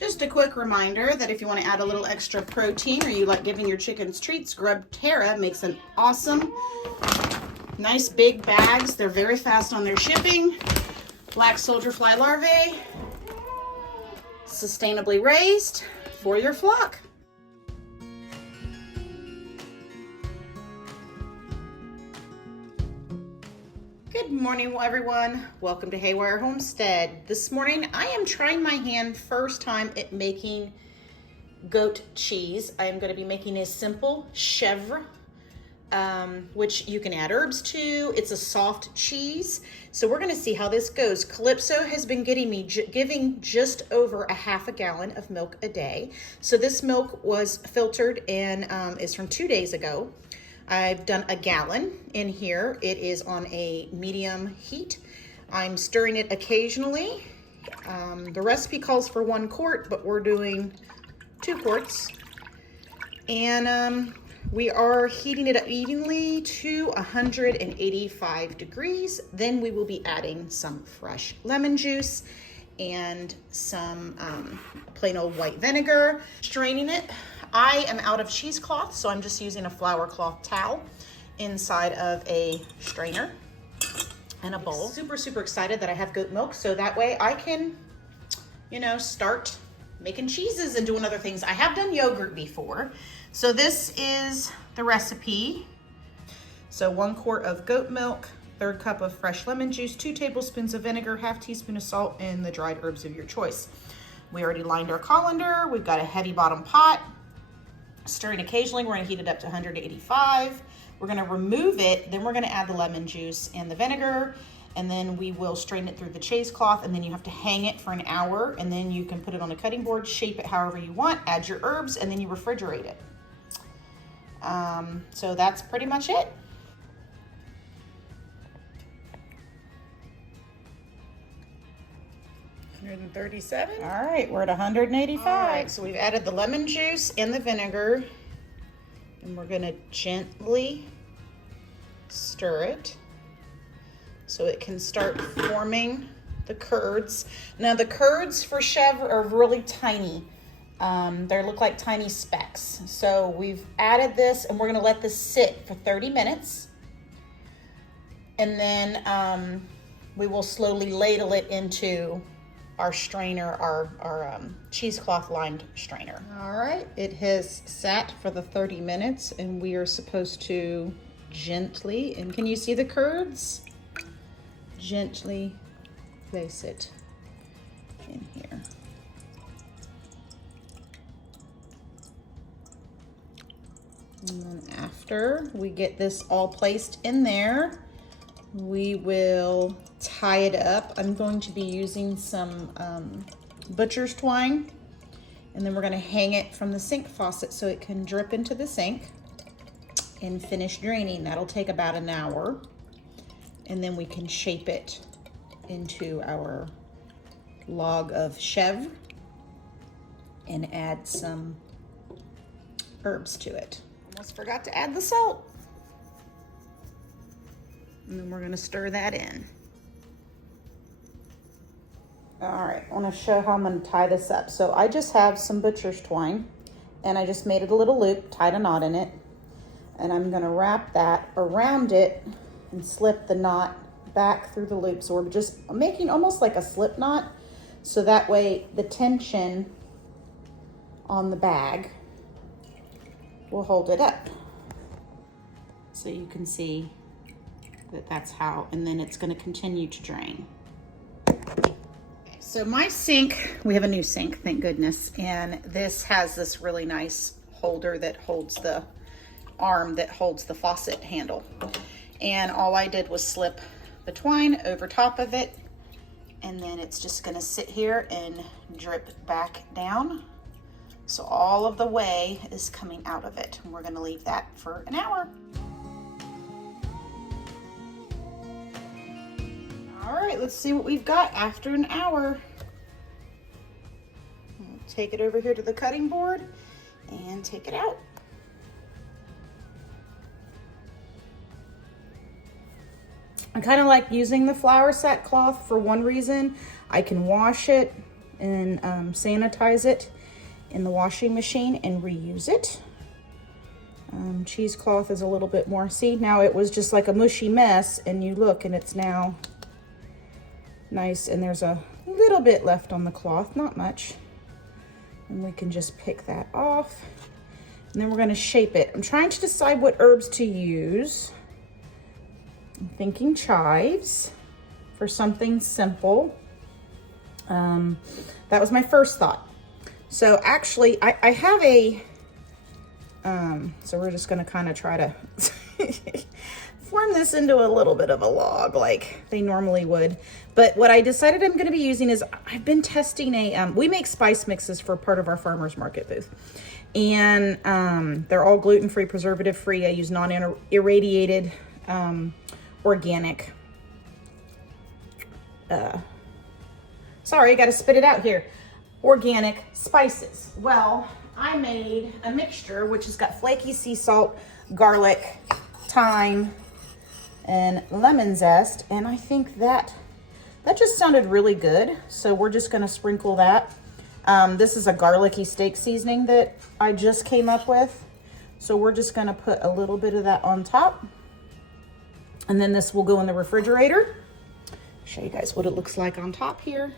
Just a quick reminder that if you want to add a little extra protein or you like giving your chickens treats, Grub Terra makes an awesome, nice big bags. They're very fast on their shipping. Black soldier fly larvae, sustainably raised for your flock. Good morning, everyone. Welcome to Haywire Homestead. This morning, I am trying my hand first time at making goat cheese. I am going to be making a simple chèvre, which you can add herbs to. It's a soft cheese. So we're going to see how this goes. Calypso has been giving just over a half a gallon of milk a day. So this milk was filtered and is from 2 days ago. I've done a gallon in here. It is on a medium heat. I'm stirring it occasionally. The recipe calls for 1 quart, but we're doing 2 quarts. And we are heating it up evenly to 185 degrees. Then we will be adding some fresh lemon juice and some plain old white vinegar. Straining it. I am out of cheesecloth, so I'm just using a flour cloth towel inside of a strainer and a bowl. Super, super excited that I have goat milk, so that way I can, start making cheeses and doing other things. I have done yogurt before. So this is the recipe. So 1 quart of goat milk, 1/3 cup of fresh lemon juice, 2 tablespoons of vinegar, 1/2 teaspoon of salt, and the dried herbs of your choice. We already lined our colander. We've got a heavy bottom pot. Stirring occasionally. We're going to heat it up to 185. We're going to remove it. Then we're going to add the lemon juice and the vinegar, and then we will strain it through the cheesecloth, and then you have to hang it for an hour, and then you can put it on a cutting board, shape it however you want, add your herbs, and then you refrigerate it. So that's pretty much it. $137. All right, we're at 185. All right, so we've added the lemon juice and the vinegar, and we're gonna gently stir it so it can start forming the curds. Now the curds for chèvre are really tiny. They look like tiny specks. So we've added this, and we're gonna let this sit for 30 minutes. And then we will slowly ladle it into our strainer, our cheesecloth lined strainer. All right, it has sat for the 30 minutes, and we are supposed to gently, and can you see the curds? Gently place it in here. And then after we get this all placed in there, we will tie it up. I'm going to be using some butcher's twine, and then we're going to hang it from the sink faucet so it can drip into the sink and finish draining. That'll take about an hour, and then we can shape it into our log of chèvre and add some herbs to it. Almost forgot to add the salt. And then we're going to stir that in. All right, I want to show how I'm going to tie this up. So I just have some butcher's twine, and I just made it a little loop, tied a knot in it, and I'm going to wrap that around it and slip the knot back through the loop. So we're just making almost like a slip knot, so that way the tension on the bag will hold it up. So you can see that's how, and then it's going to continue to drain. So my sink, we have a new sink, thank goodness, and this has this really nice holder that holds the arm that holds the faucet handle. And all I did was slip the twine over top of it, and then it's just going to sit here and drip back down. So all of the whey is coming out of it, and we're going to leave that for an hour. All right, let's see what we've got after an hour. We'll take it over here to the cutting board and take it out. I kind of like using the flour sack cloth for one reason. I can wash it and sanitize it in the washing machine and reuse it. Cheesecloth is a little bit more. See, now it was just like a mushy mess, and you look and it's now nice, and there's a little bit left on the cloth, not much. And we can just pick that off. And then we're gonna shape it. I'm trying to decide what herbs to use. I'm thinking chives for something simple. That was my first thought. So actually, I have a, so we're just gonna kind of try to form this into a little bit of a log like they normally would. But what I decided I'm gonna be using is, I've been testing we make spice mixes for part of our farmer's market booth. And they're all gluten-free, preservative-free. I use non-irradiated, organic, sorry, I gotta spit it out here, organic spices. Well, I made a mixture which has got flaky sea salt, garlic, thyme, and lemon zest, and I think that just sounded really good. So we're just gonna sprinkle that. This is a garlicky steak seasoning that I just came up with. So we're just gonna put a little bit of that on top. And then this will go in the refrigerator. Show you guys what it looks like on top here.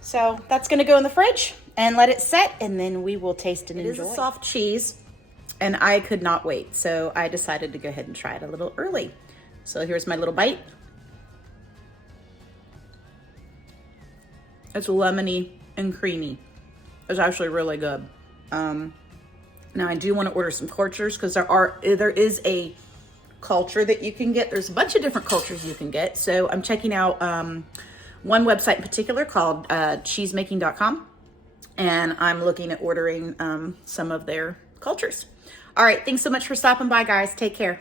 So that's gonna go in the fridge and let it set, and then we will taste and enjoy. It is a soft cheese, and I could not wait. So I decided to go ahead and try it a little early. So here's my little bite. It's lemony and creamy. It's actually really good. Now I do want to order some cultures, because there is a culture that you can get. There's a bunch of different cultures you can get. So I'm checking out one website in particular called cheesemaking.com, and I'm looking at ordering some of their cultures. All right, thanks so much for stopping by, guys. Take care.